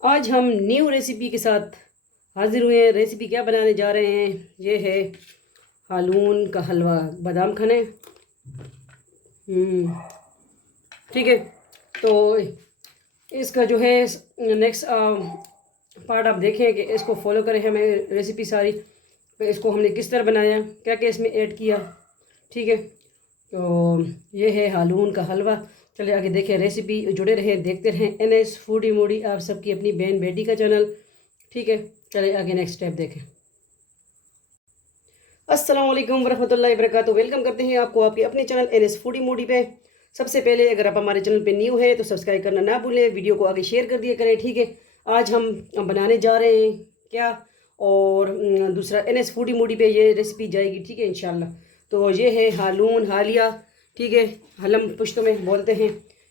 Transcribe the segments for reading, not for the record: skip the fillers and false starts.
आज हम new recipe के साथ हाजिर हुए हैं। रेसिपी क्या बनाने जा रहे हैं? ये है हालून का हलवा, बादाम खाने। ठीक है। तो इसका जो है नेक्स्ट पार्ट आप देखें कि इसको फॉलो करें हमें रेसिपी सारी। तो इसको हमने किस तरह बनाया, क्या क्या इसमें ऐड किया। ठीक है। तो ये है हालून का हलवा। चले आगे देखें रेसिपी, जुड़े रहे, देखते रहें NS फूडी मूडी, आप सबकी अपनी बहन बेटी का चैनल। ठीक है, चले आगे नेक्स्ट स्टेप देखें। अस्सलाम वालेकुम वरहमतुल्लाहि वबरकातुहू। वेलकम करते हैं आपको आपके अपने चैनल NS फूडी मूडी पे। सबसे पहले अगर आप हमारे चैनल पे न्यू है तो सब्सक्राइब करना ना भूलें, वीडियो को आगे शेयर कर दिया करें। ठीक है। आज हम बनाने जा रहे हैं क्या, और दूसरा NS फूडी मूडी पे ये रेसिपी जाएगी। ठीक है इंशाल्लाह। तो ये है हालून, हालिया। ठीक है, हलम पुश्तो में बोलते हैं।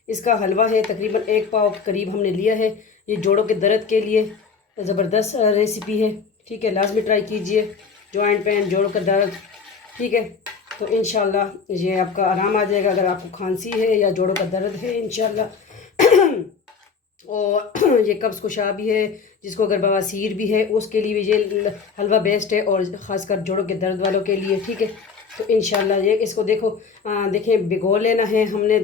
इसका हलवा है, तकरीबन 1 पाव करीब हमने लिया है। ये जोड़ों के दर्द के लिए ज़बरदस्त रेसिपी है। ठीक है, लाजमी ट्राई कीजिए। जॉइंट पेन, जोड़ों का दर्द। ठीक है, तो इंशाल्लाह ये आपका आराम आ जाएगा अगर आपको खांसी है या जोड़ों का दर्द है इंशाल्लाह। और ये कब्ज़ कुशा भी है, जिसको अगर बवासीर भी है उसके लिए भी ये हलवा बेस्ट है, और ख़ासकर जोड़ों के दर्द वालों के लिए। ठीक है, तो इंशाल्लाह ये इसको देखो, देखें भिगो लेना है हमने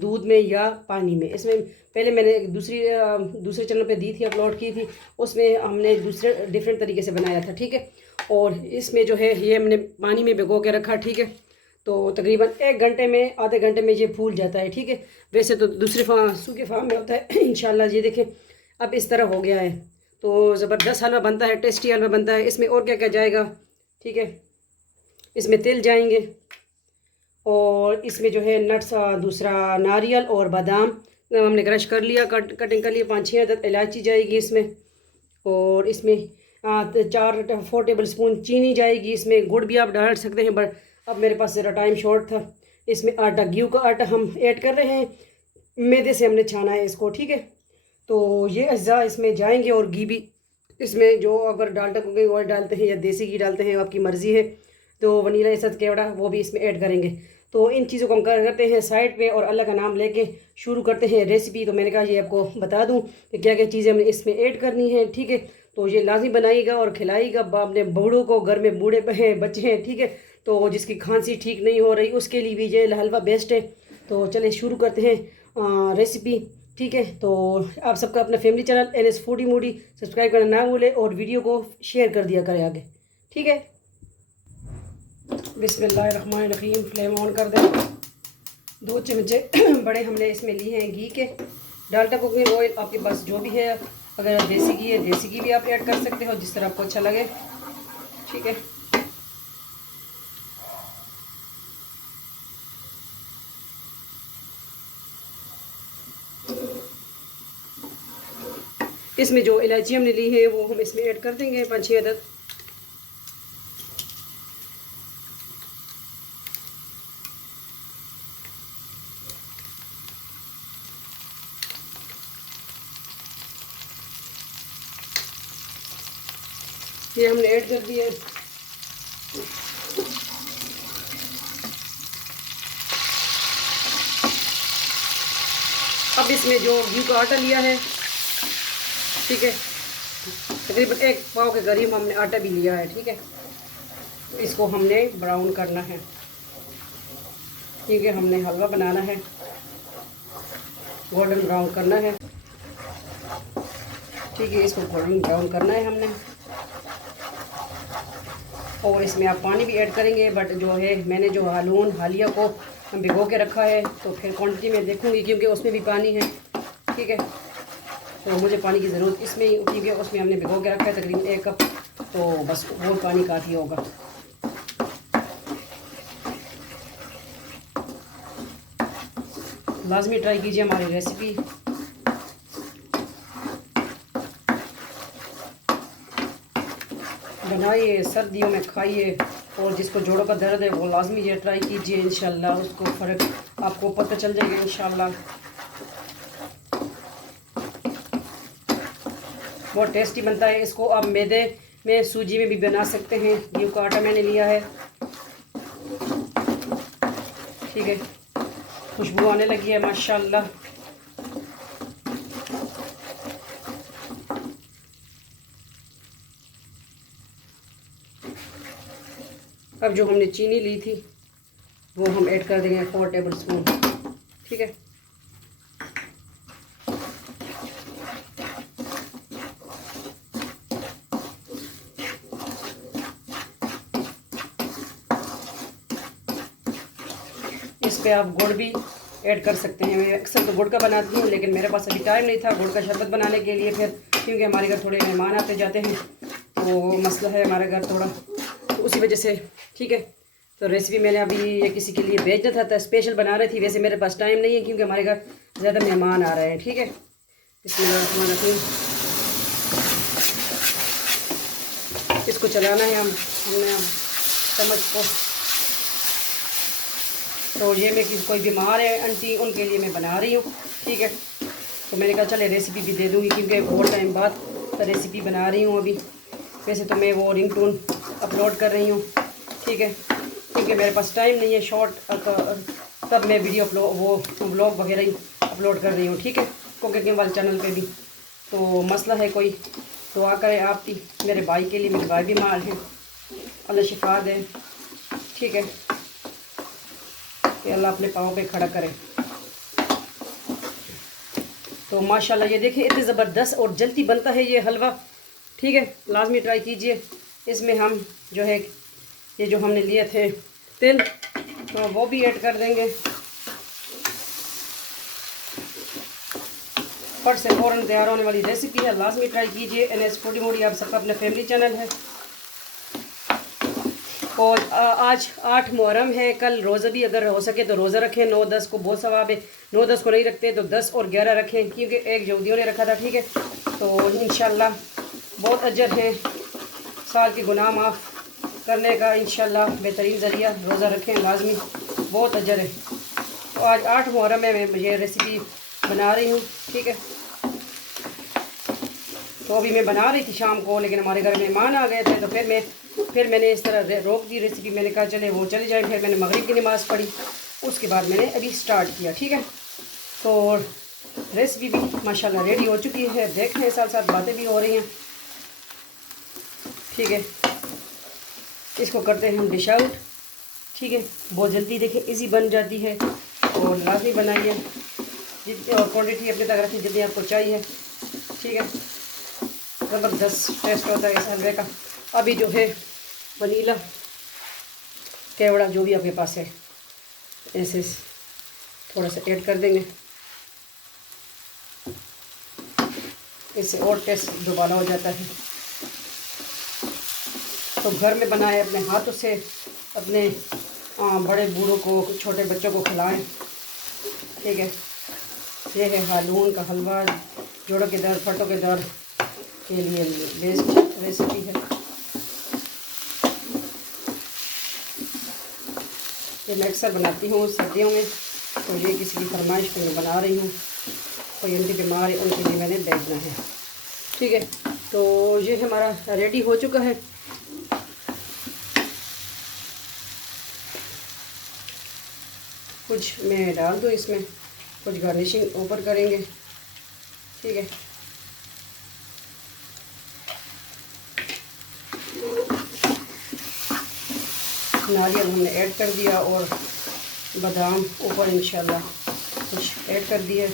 दूध में या पानी में। इसमें पहले मैंने एक दूसरे चैनल पे दी थी, अपलोड की थी, उसमें हमने दूसरे डिफरेंट तरीके से बनाया था। ठीक है, और इसमें जो है ये हमने पानी में भिगो के रखा। ठीक है, तो तकरीबन 1 घंटे में, आधे घंटे में ये फूल जाता है। ठीक है, वैसे तो दूसरे सूखे फार्म में होता है। इंशाल्लाह ये देखें अब इस तरह हो गया है। तो ज़बरदस्त हलवा बनता है, टेस्टी हलवा बनता है। इसमें और क्या क्या जाएगा? ठीक है, इसमें तिल जाएंगे, और इसमें जो है नट्स, दूसरा नारियल और बादाम हमने क्रश कर लिया, कटिंग कर लिया। 5-6 अदद इलायची जाएगी इसमें, और इसमें 4 टेबल स्पून चीनी जाएगी। इसमें गुड़ भी आप डाल सकते हैं, बट अब मेरे पास ज़रा टाइम शॉर्ट था। इसमें आटा, गेहूं का आटा हम ऐड कर रहे हैं, मैदे से हमने छाना है इसको। ठीक है, तो ये अज्जा इसमें जाएंगे, और घी भी इसमें, जो अगर डालडा कुकिंग ऑयल डालते हैं या देसी घी डालते हैं आपकी मर्ज़ी है। तो वनीला एसेंस केवड़ा वो भी इसमें ऐड करेंगे। तो इन चीज़ों को हम करते हैं साइड पे, और अल्लाह का नाम लेके शुरू करते हैं रेसिपी। तो मैंने कहा ये आपको बता दूं कि क्या क्या चीज़ें हमने इसमें ऐड करनी है। ठीक है, तो ये लाजमी बनाइएगा और खिलाइएगा अपने बूढ़ों को। घर में बूढ़े हैं, बच्चे हैं, ठीक है, तो जिसकी खांसी ठीक नहीं हो रही उसके लिए भी ये हलवा बेस्ट है। तो चले शुरू करते हैं रेसिपी। ठीक है, तो आप सबका अपना family channel NS foodie Moody subscribe करना ना भूलें, और वीडियो को शेयर कर दिया करें आगे। ठीक है, बिस्मिल्लाहिर्रहमानिर्रहीम। फ्लेम ऑन कर दें। 2 चमचे बड़े हमने इसमें लिए हैं घी के। डालडा कुकिंग ऑयल आपके पास जो भी है, अगर देसी घी है देसी घी भी आप ऐड कर सकते हो, जिस तरह आपको अच्छा लगे। ठीक है, इसमें जो इलायची हमने ली है वो हम इसमें ऐड कर देंगे, 5-6 अदद। ये हमने ऐड कर दिया। अब इसमें जो घी का आटा लिया है, ठीक है, तकरीबन 1 पाव के करीब हमने आटा भी लिया है। ठीक है, तो इसको हमने ब्राउन करना है। ठीक है, हमने हलवा बनाना है, गोल्डन ब्राउन करना है। ठीक है, इसको गोल्डन ब्राउन करना है हमने, और इसमें आप पानी भी ऐड करेंगे। बट जो है मैंने जो हालून हालिया को भिगो के रखा है, तो फिर क्वांटिटी में देखूंगी, क्योंकि उसमें भी पानी है। ठीक है, तो मुझे पानी की ज़रूरत इसमें ही, क्योंकि उसमें हमने भिगो के रखा है तकरीबन 1 कप, तो बस वो पानी काफ़ी होगा। लाजमी ट्राई कीजिए हमारी रेसिपी। बनाइए, सर्दियों में खाइए, और जिसको जोड़ों का दर्द है वो लाजमी ये ट्राई कीजिए। इंशाल्लाह उसको फ़र्क आपको पता चल जाएगा इंशाल्लाह। बहुत टेस्टी बनता है। इसको आप मैदे में, सूजी में भी बना सकते हैं। गेहूं का आटा मैंने लिया है। ठीक है, खुशबू आने लगी है माशाल्लाह। अब जो हमने चीनी ली थी वो हम ऐड कर देंगे 4 टेबल स्पून। ठीक है, इस पे आप गुड़ भी ऐड कर सकते हैं। मैं अक्सर तो गुड़ का बनाती हूँ, लेकिन मेरे पास अभी टाइम नहीं था गुड़ का शरबत बनाने के लिए, फिर क्योंकि हमारे घर थोड़े मेहमान आते जाते हैं तो मसला है हमारे घर थोड़ा, तो उसी वजह से। ठीक है, तो रेसिपी मैंने अभी ये किसी के लिए भेजना था तो स्पेशल बना रही थी। वैसे मेरे पास टाइम नहीं है क्योंकि हमारे घर ज़्यादा मेहमान आ रहे हैं। ठीक है, इसको चलाना है हमने अब चम्मच को। तो ये मैं कोई बीमार है आंटी, उनके लिए मैं बना रही हूँ। ठीक है, तो मैंने कहा चले रेसिपी भी दे दूँगी क्योंकि बहुत टाइम बाद रेसिपी बना रही हूँ अभी। वैसे तो मैं वो रिंगटोन अपलोड कर रही हूँ। ठीक है, क्योंकि मेरे पास टाइम नहीं है शॉर्ट, तब मैं वीडियो वो व्लॉग वगैरह ही अपलोड कर रही हूँ। ठीक है, कुकिंग वाले चैनल पे भी। तो मसला है कोई दुआ करें आप भी मेरे भाई के लिए, मेरे भाई बीमार हैं, अल्लाह शिफा दे। ठीक है, कि अल्लाह अपने पाँव पे खड़ा करे। तो माशाल्लाह ये देखिए इतनी ज़बरदस्त और जल्दी बनता है ये हलवा। ठीक है, लाजमी ट्राई कीजिए। इसमें हम जो है ये जो हमने लिए थे तिल, तो वो भी ऐड कर देंगे। फट से फ़ौरन तैयार होने वाली रेसिपी है, लाजमी ट्राई कीजिए। NS फूडी मूडी आप सबका अपना फैमिली चैनल है। और आज 8 मुहर्रम है, कल रोज़ा भी अगर हो सके तो रोज़ा रखें। 9-10 को बहुत सवाब है, 9-10 को नहीं रखते तो 10 और 11 रखें, क्योंकि एक यहूदियों ने रखा था। ठीक है, तो इंशाल्लाह बहुत अजर है, साल के गुनाह माफ़ करने का इंशाल्लाह बेहतरीन ज़रिया। रोज़ा रखें लाजमी, बहुत अजर है। तो आज 8 मुहर्रम में मैं ये रेसिपी बना रही हूँ। ठीक है, तो अभी मैं बना रही थी शाम को, लेकिन हमारे घर मेहमान आ गए थे तो फिर मैंने इस तरह रोक दी रेसिपी। मैंने कहा चले वो चले जाए, फिर मैंने मगरिब की नमाज़ पढ़ी, उसके बाद मैंने अभी स्टार्ट किया। ठीक है, तो रेसिपी भी माशाल्लाह रेडी हो चुकी है, देख रहे हैं, साथ साथ बातें भी हो रही हैं। ठीक है, इसको करते हैं हम डिश आउट। ठीक है, बहुत जल्दी देखें इजी बन जाती है और लाजमी बनाइए, जितनी और क्वान्टिटी अपने तक रखिए जितनी आपको चाहिए। ठीक है, ज़बरदस्त टेस्ट होता है इस हलवे का। अभी जो है वनीला केवड़ा जो भी आपके पास है ऐसे थोड़ा सा ऐड कर देंगे, इससे और टेस्ट दोबारा हो जाता है। तो घर में बनाए, अपने हाथों से अपने बड़े बूढ़ों को, छोटे बच्चों को खिलाएं। ठीक है, ये है हालून का हलवा, जोड़ों के दर्द, फटों के दर्द के लिए बेस्ट रेसिपी है। ये मैं अक्सर बनाती हूँ सर्दियों में, तो ये किसी की फरमाइश पर मैं बना रही हूँ। कोई आंटी बीमार है उनके लिए मैंने भेजना है। ठीक है, तो ये हमारा रेडी हो चुका है। कुछ मैं डाल दूँ इसमें, कुछ गार्निशिंग ऊपर करेंगे। ठीक है, नारियल हमने ऐड कर दिया और बादाम ऊपर इंशाल्लाह कुछ ऐड कर दिए,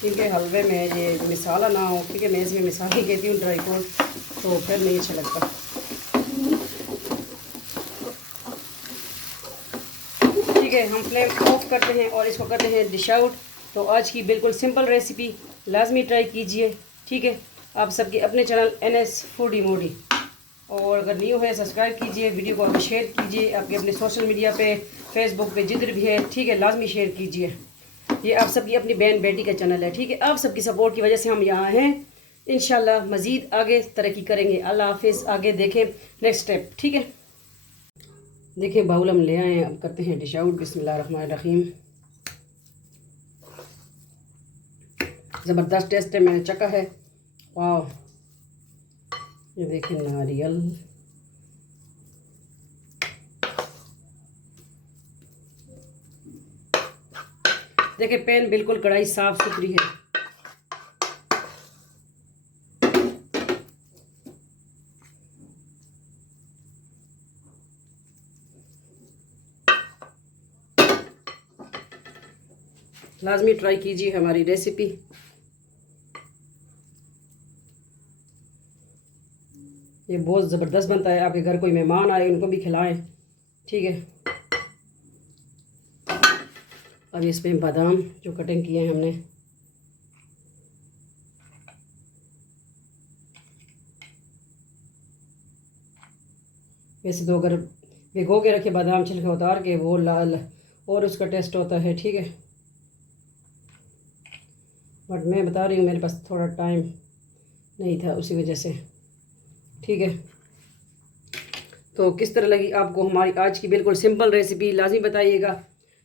क्योंकि हलवे में ये मिसाला ना हो, क्योंकि मैं इसमें मिसाला कहती हूँ ड्राई फ्रूट, तो फिर नहीं अच्छा लगता। ठीक है, हम फ्लेम ऑफ करते हैं और इसको करते हैं डिश आउट। तो आज की बिल्कुल सिंपल रेसिपी लाजमी ट्राई कीजिए। ठीक है, आप सबके अपने चैनल NS फूडी मूडी, और अगर न्यू है सब्सक्राइब कीजिए, वीडियो को आप शेयर कीजिए आपके अपने सोशल मीडिया पे, फेसबुक पे जिधर भी है। ठीक है, लाजमी शेयर कीजिए। ये आप सबकी अपनी बहन बेटी का चैनल है। ठीक है, आप सबकी सपोर्ट की वजह से हम यहाँ हैं। इंशाल्लाह मज़ीद आगे तरक्की करेंगे। अल्लाह हाफिज़। आगे देखें नेक्स्ट स्टेप। ठीक है, देखिए बाउल हम ले आए हैं, अब करते हैं डिश आउट। बिस्मिल्लाहिर्रहमानिर्रहीम। ज़बरदस्त टेस्ट है, मैंने चखा है। वाह, ये देखिए नारियल, देखिए पैन बिल्कुल कढ़ाई साफ़ सुथरी है। लाजमी ट्राई कीजिए हमारी रेसिपी। ये बहुत ज़बरदस्त बनता है। आपके घर कोई मेहमान आए उनको भी खिलाएं, ठीक है। अब इसमें बादाम जो कटिंग किए हैं हमने, वैसे तो अगर भिगो के रखे बादाम छिलका उतार के वो लाल और उसका टेस्ट होता है, ठीक है। बट मैं बता रही हूँ मेरे पास थोड़ा टाइम नहीं था उसी वजह से, ठीक है। तो किस तरह लगी आपको हमारी आज की बिल्कुल सिंपल रेसिपी, लाजमी बताइएगा,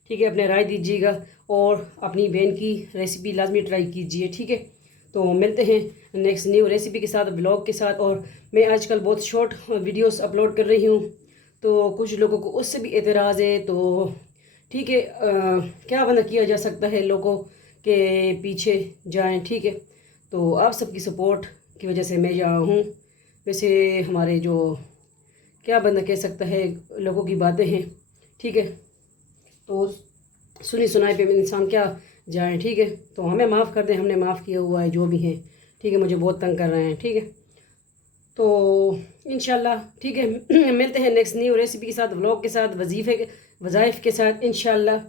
ठीक है। अपने राय दीजिएगा और अपनी बहन की रेसिपी लाजमी ट्राई कीजिए, ठीक है। तो मिलते हैं नेक्स्ट न्यू रेसिपी के साथ, ब्लॉग के साथ। और मैं आजकल बहुत शॉर्ट वीडियोस अपलोड कर रही हूँ, तो कुछ लोगों को उससे भी एतराज़ है, तो ठीक है। क्या बंदा किया जा सकता है, लोगों के पीछे जाएं, ठीक है। तो आप सबकी सपोर्ट की वजह से मैं यहाँ हूँ। वैसे हमारे जो क्या बंदा कह सकता है, लोगों की बातें हैं, ठीक है। तो सुनी सुनाई पे इंसान क्या जाए, ठीक है। तो हमें माफ़ कर दें, हमने माफ़ किया हुआ है जो भी है, ठीक है। मुझे बहुत तंग कर रहे हैं, ठीक है। तो इंशाल्लाह, ठीक है। मिलते हैं नेक्स्ट न्यू रेसिपी के साथ, व्लॉग के साथ, वज़ाइफ के साथ इंशाल्लाह।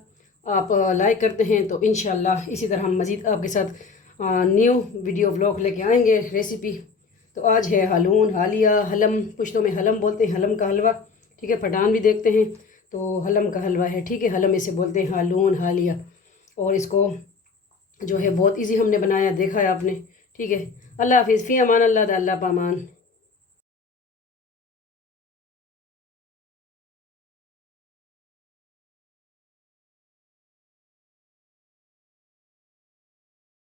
आप लाइक करते हैं तो इंशाल्लाह इसी तरह हम मज़ीद आपके साथ न्यू वीडियो व्लॉग लेके आएंगे, रेसिपी। तो आज है हालून, हालिया, हलम, पुश्तों में हलम बोलते हैं, हलम का हलवा, ठीक है। फटान भी देखते हैं तो हलम का हलवा है, ठीक है। हलम इसे बोलते हैं, हालून, हालिया। और इसको जो है बहुत इजी हमने बनाया, देखा है आपने, ठीक है। अल्लाह हाफिज़, फ़ी अमान अल्लाह, अल्लाह पामान।